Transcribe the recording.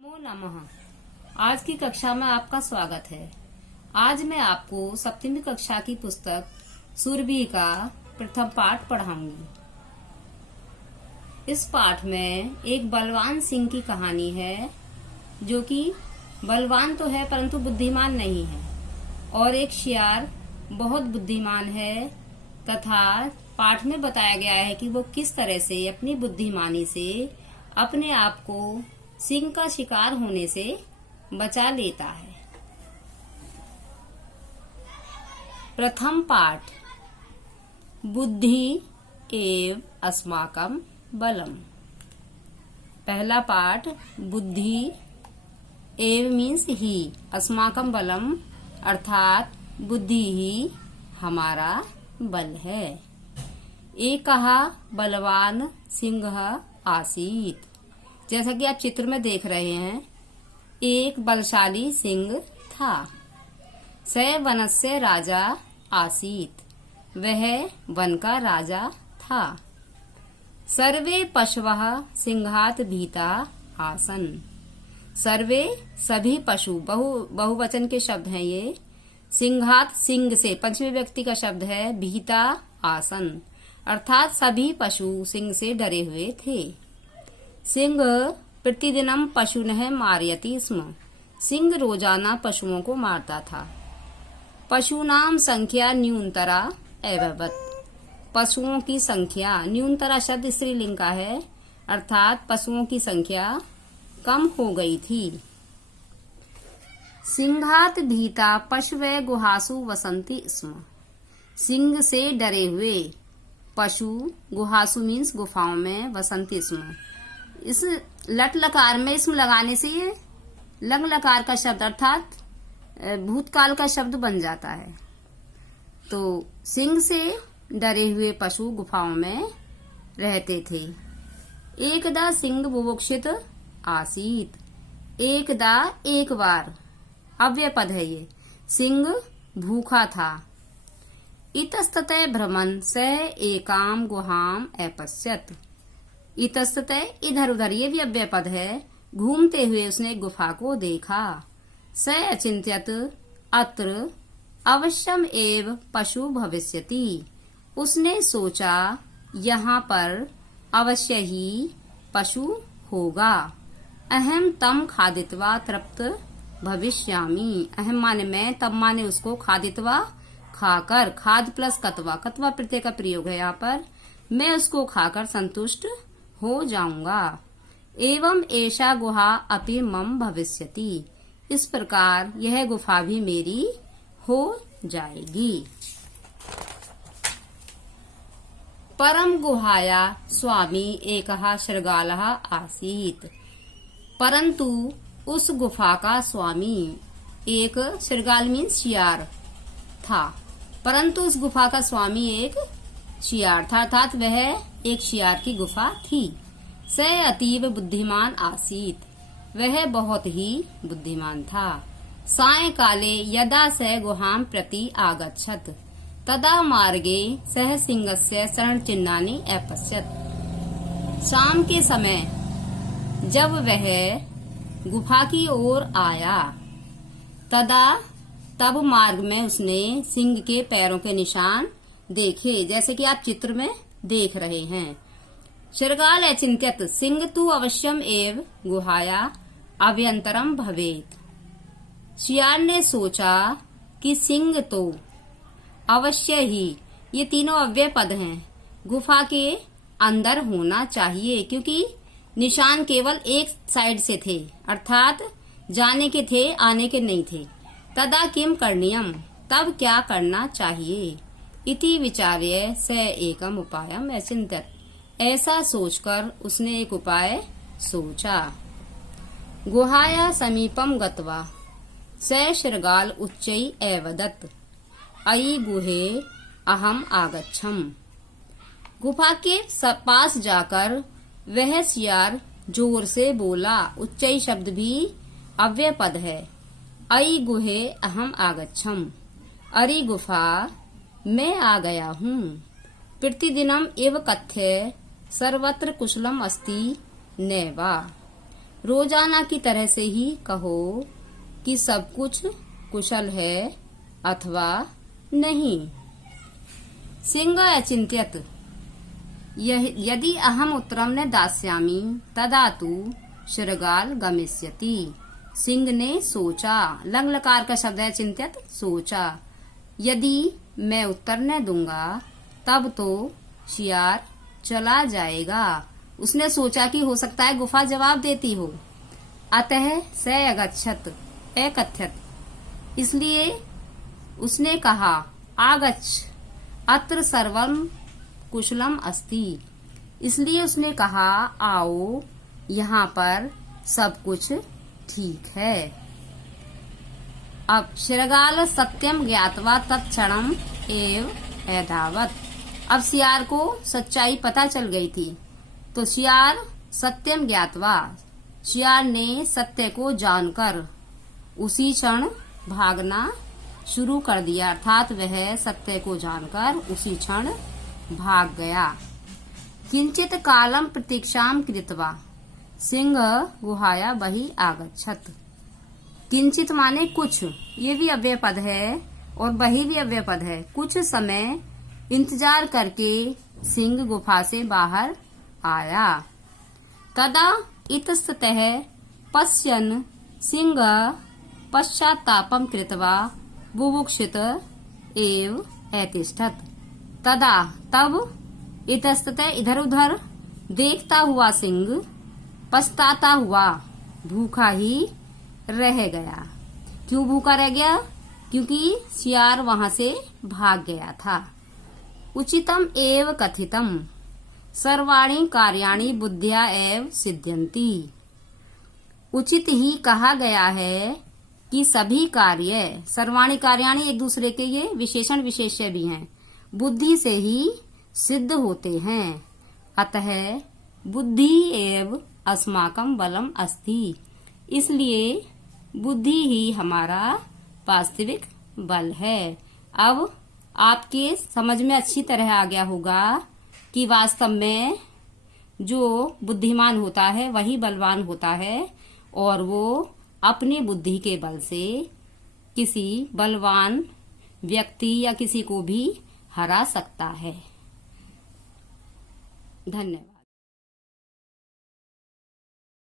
नमो नमः। आज की कक्षा में आपका स्वागत है। आज मैं आपको सप्तमी कक्षा की पुस्तक सुरभि का प्रथम पाठ पढ़ाऊंगी। इस पाठ में एक बलवान सिंह की कहानी है, जो कि बलवान तो है परंतु बुद्धिमान नहीं है, और एक शियार बहुत बुद्धिमान है। तथा पाठ में बताया गया है कि वो किस तरह से अपनी बुद्धिमानी से अपने आप को सिंह का शिकार होने से बचा लेता है। प्रथम पाठ बुद्धि एव अस्माकं बलम। पहला पाठ बुद्धि एव मीन्स ही, अस्माकं बलम अर्थात बुद्धि ही हमारा बल है। एकः बलवान सिंह आसीत्। जैसा कि आप चित्र में देख रहे हैं, एक बलशाली सिंह था। स वनस्य राजा आसीत्। वह वन का राजा था। सर्वे पशवः सिंहात् भीता आसन। सर्वे सभी पशु, बहुवचन के शब्द हैं ये। सिंहात सिंह से पंचमी व्यक्ति का शब्द है। भीता आसन अर्थात सभी पशु सिंह से डरे हुए थे। सिंह प्रतिदिनम पशुनः मारयति स्म। सिंह रोजाना पशुओं को मारता था। पशूनाम संख्या न्यूनतरा अभवत्। पशुओं की संख्या, न्यूनतरा शब्द स्त्रीलिंग का है, अर्थात पशुओं की संख्या कम हो गई थी। सिंहात भीता पशवः गुहासु वसन्ति स्म। सिंह से डरे हुए पशु, गुहासु मीन्स गुफाओं में, वसन्ति स्म। इस लट लकार में इसमें लगाने से ये लंग लकार का शब्द अर्थात भूतकाल का शब्द बन जाता है। तो सिंह से डरे हुए पशु गुफाओं में रहते थे। एकदा सिंह बुभुक्षित आसीत्। एकदा एक बार, अव्यय पद है ये। सिंह भूखा था। इतस्ततः भ्रमन् सः एकां गुहाम् अपश्यत्। इतस्ततः इधर उधर, ये भी अव्यय पद है। घूमते हुए उसने गुफा को देखा। स अचिन्त्यत अत्र अवश्यम एव पशु भविष्यति। उसने सोचा यहाँ पर अवश्य ही पशु होगा। अहम तम खादित्वा तृप्त भविष्यामि। अहम माने मैं, तम माने उसको, खादित्वा खाकर, खाद प्लस कत्वा, कत्वा प्रत्यय का प्रयोग है यहाँ पर। मैं उसको खाकर संतुष्ट हो जाऊंगा। एवं एषा गुहा अपि मम भविष्यति। इस प्रकार यह गुफा भी मेरी हो जाएगी। परम गुहाया स्वामी एकः शृगालः आसीत्। परंतु उस गुफा का स्वामी एक, शृगाल मीन्स शियार था। परंतु उस गुफा का स्वामी एक शियार था, अर्थात वह एक शियार की गुफा थी। स अतीव बुद्धिमान आसीत्। वह बहुत ही बुद्धिमान था। सायंकाले यदा स गुहां प्रति आगच्छत् तदा मार्गे सः सिंहस्य शरणचिह्नानि अपश्यत्। शाम के समय जब वह गुफा की ओर आया, तब मार्ग में उसने सिंह के पैरों के निशान देखे, जैसे कि आप चित्र में देख रहे हैं। शृगाल अचिन्त्यत सिंह तु अवश्यम एव गुहाया अभ्यंतरम भवेत्। शियार ने सोचा कि सिंह तो अवश्य ही, ये तीनों अव्यय पद हैं, गुफा के अंदर होना चाहिए, क्योंकि निशान केवल एक साइड से थे, अर्थात जाने के थे, आने के नहीं थे। तदा किम करणीयम, तब क्या करना चाहिए। इति विचार्य स एकम उपायम अचिन्त्यत। ऐसा सोचकर उसने एक उपाय सोचा। गुहाया समीपम गत्वा स शृगाल उच्चैः अवदत् अयि गुहे अहम आगच्छम। गुफा के पास जाकर वह शियार जोर से बोला। उच्चई शब्द भी अव्यय पद है। अयि गुहे अहम आगच्छम, अरे गुफा मैं आ गया हूँ। प्रतिदिनम एव कथ्य सर्वत्र कुशलम अस्ति नैवा। रोजाना की तरह से ही कहो कि सब कुछ कुशल है अथवा नहीं। सिंह अचिंत्यत यदि अहम उत्तरम न दास्यामि तदा तु शृगाल गमिष्यति। सिंह ने सोचा, लंग लकार का शब्द है चिंत्यत, सोचा। यदि मैं उत्तर न दूंगा तब तो शियार चला जाएगा। उसने सोचा कि हो सकता है गुफा जवाब देती हो। अतः स अगच्छत एकथ्यत, इसलिए उसने कहा आगच्छ अत्र सर्वम कुशलम अस्ति, इसलिए उसने कहा आओ यहाँ पर सब कुछ ठीक है। अब शृगाल सत्यम ज्ञातवा तत्क्षणम एव एधावत। अब शियार को सच्चाई पता चल गई थी, तो शियार सत्यम ज्ञातवा, शियार ने सत्य को जानकर उसी क्षण भागना शुरू कर दिया, अर्थात वह सत्य को जानकर उसी क्षण भाग गया। किंचित कालम प्रतीक्षाम कृत्वा सिंह गुहाया बहि आगच्छत। किंचित माने कुछ, ये भी अव्यय पद है और बहि भी अव्यय पद है। कुछ समय इंतजार करके सिंह गुफा से बाहर आया। तदा इतस्ततः पश्यन् सिंह पश्चात्तापम कृत्वा बुभुक्षित एव ऐतिष्ठत्। तदा तब इतस्ततः इधर उधर देखता हुआ सिंह पछताता हुआ भूखा ही रह गया। क्यों भूखा रह गया? क्योंकि शियार वहां से भाग गया था। उचितम एव कथितम सर्वाणि कार्याणि बुद्ध्या एव सिद्ध्यन्ति। उचित ही कहा गया है कि सभी कार्य, सर्वाणि कार्याणि एक दूसरे के ये विशेषण विशेष्य भी हैं, बुद्धि से ही सिद्ध होते हैं। अतः बुद्धि एव अस्माकं बलम अस्ति, इसलिए बुद्धि ही हमारा वास्तविक बल है। अब आपके समझ में अच्छी तरह आ गया होगा कि वास्तव में जो बुद्धिमान होता है वही बलवान होता है और वो अपनी बुद्धि के बल से किसी बलवान व्यक्ति या किसी को भी हरा सकता है। धन्यवाद।